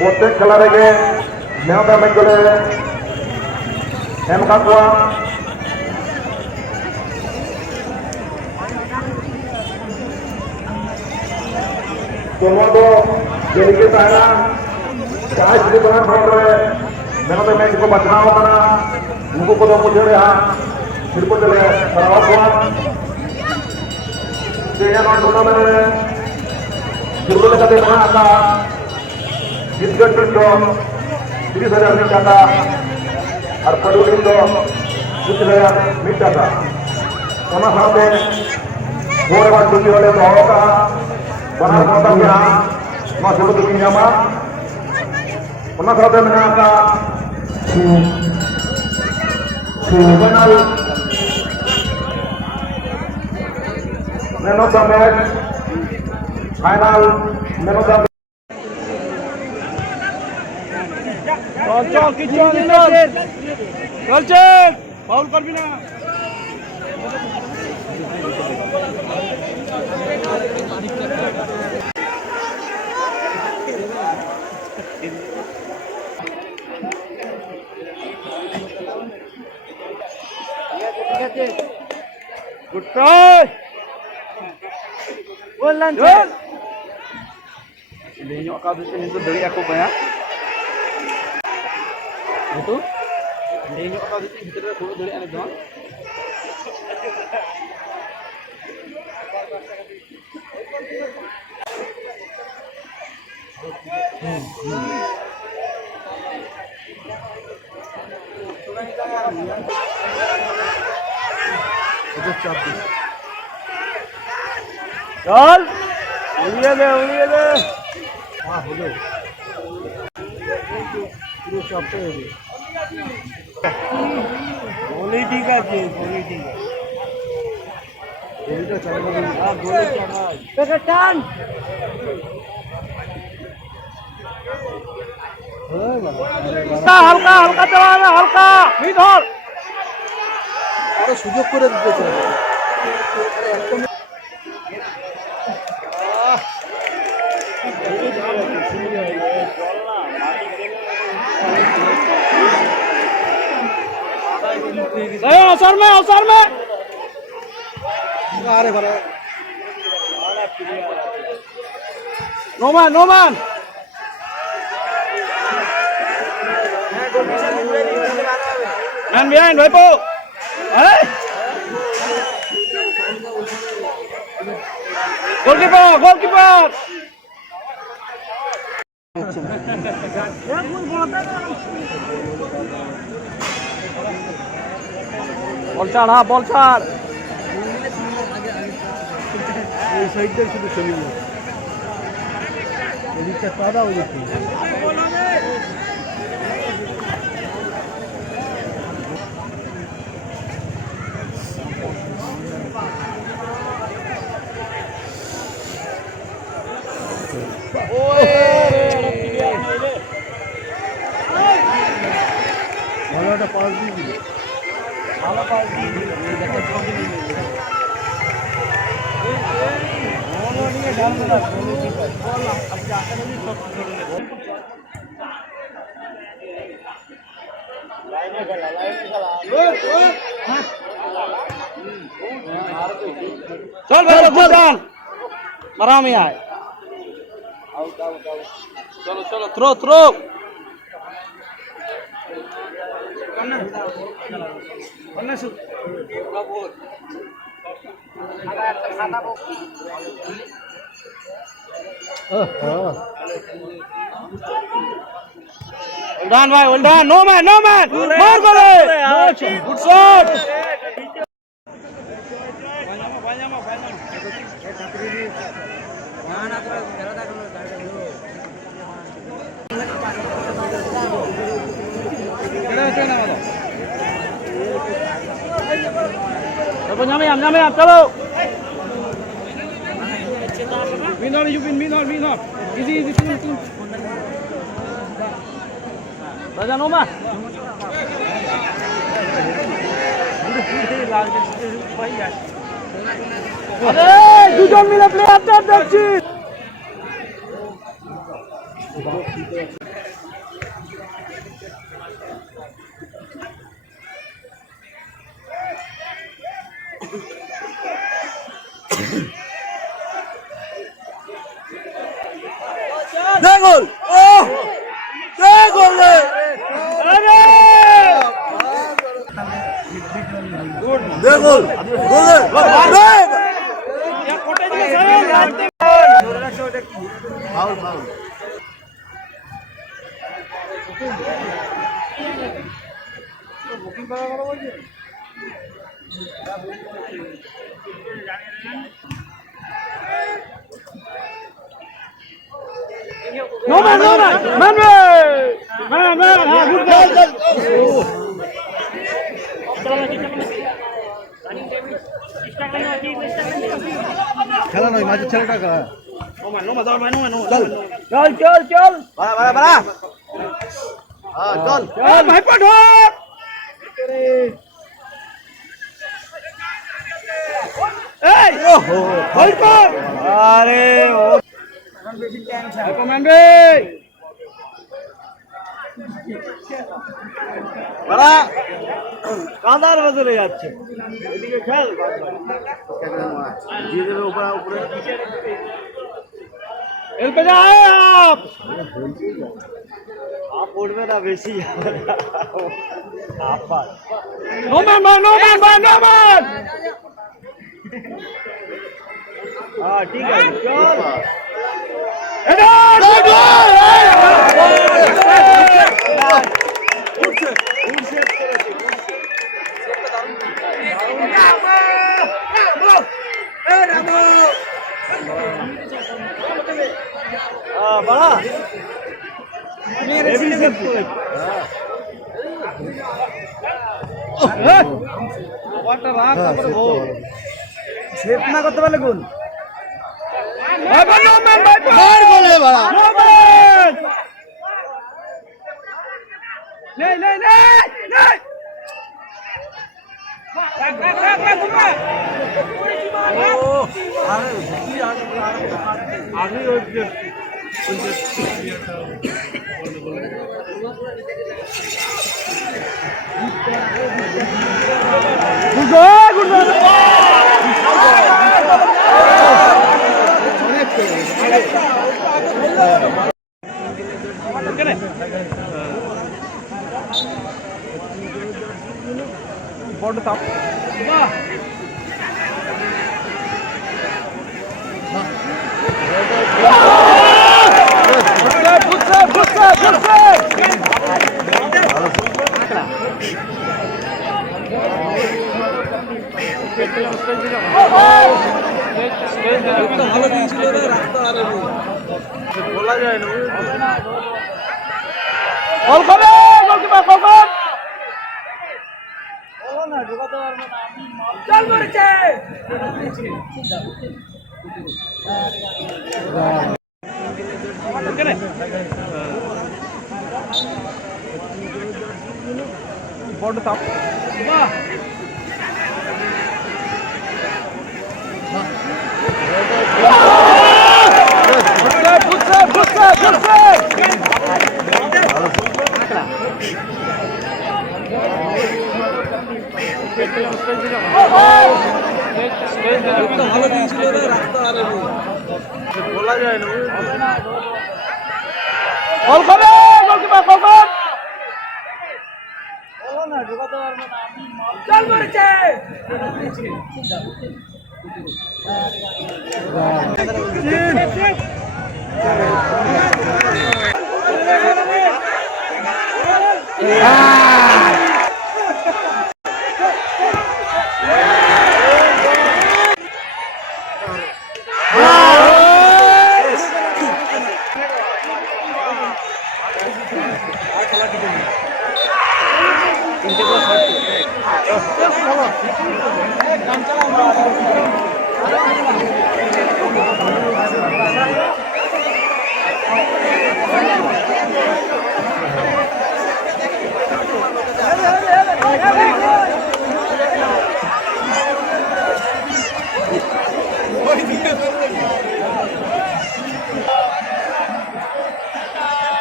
প্রত্যেক খেলার আগে নেওয়া পেমেন্ট করে M Kakua Komodo jadi kita guys di tengah proses dengan match ko bachana होना उनको को तो मुझे यहाँ फिर को चले सरावा कुआं ये नॉट होना मैंने फिर को लेकर देखना आता इस गट्टू को 30,000 मिल जाता और पड़ोसी को 30,000 मिल जाता हमारे साथ वो बात दूसरी वाले तो होगा Barang kotanya masih betul nyaman. Pernah sahaja menangka final man of the match, final man of the चल चल चल फाउल कर भी ना Good try. Ulan. Ini nyok kau tu itu dari aku banyak. Itu? Ini nyok kau tu itu dari anak doang. चल उड़िए दे हाँ हो गए पूरे शॉप पे गोली ठीक है जी गोली ठीक है गोली तो चल रही है हां गोली चल रहा है पैकेटान हल्का हल्का चलाना हल्का मिड हॉल अरे সুযোগ করে দিতে একদম अवसर में अरे भरे नो मैन बिहाइंड भाईपो गोलकीपर বল ছাড় হ্যাঁ বল ছাড় এই সাইডটা শুধু চলে গেল এদিকটা সাদা হয়ে গেছে ভালোটা পাস দিয়ে দিল ভালো পাস দিয়ে দিল দেখো কমে নিয়ে ওনো নিয়ে ডালবে না কোন ঠিক আছে বল আপনি আকারে সব ছোট লাইনে গলা चल भाई चल मरा में आए आउट चलो चलो थ्रो करना शुरू Well done, bhai. Well done. No man. More goal. Good shot. Nyame, chalo. Win on. Easy. Raja Noma. अरे দুজন মিলে প্লেয়ারটা দেখছি গোল ও গোল গোল No man, no man, man, man, man, good goal. খেলা নয় মাঝে ছেলেটা কা চল চল চল চল বাড়া বাড়া বাড়া হ্যাঁ চল চল ভাই পা ঢোক এই ওহো হল কর আরে ও বেশি টেনশন কমান রে বাড়া কাঁদার বদলে যাচ্ছে এদিকে খেল দিয়ে দেবে উপরে এল पे जा आप उड़वे ना बेसी आप no man no man no man हां ठीक है चल एडर बड़ा সেট না করতে পারলে গোল বলা যায় না বল করে গোলকিপার বল কর বলো না ঢোকাতে পারবে না আমি চল করেছে কেন বড় তাপ বাহ বলা যায় না বল করে গোলকিপার বল কর বলো না ঢোকাতে পারবে না আমি চল করেছে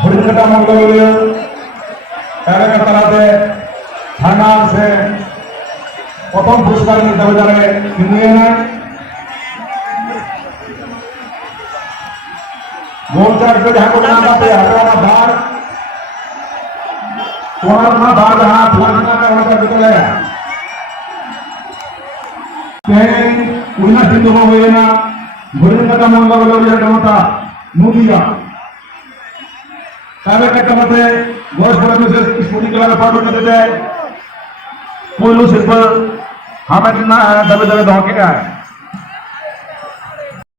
হরিণঘাটা মঙ্গলীয় कार्यकर्ता थाना से प्रथम पुरस्कार मिलते हुए जा रहे इंडियन गोमचार से जहाँ को नाम आते हैं हरवाना बार सोनारमा बार जहाँ फुलाना का वहाँ का निकल है कहीं उन्ना सिंधु में हुए ना गुरुन का काम होगा लोग ये काम था मूवीगा सारे का काम है गोश पर में से स्कूटी के वाला फॉलो करते हैं कोई लो सिंपल हमें ना दबे दबे धोखे का है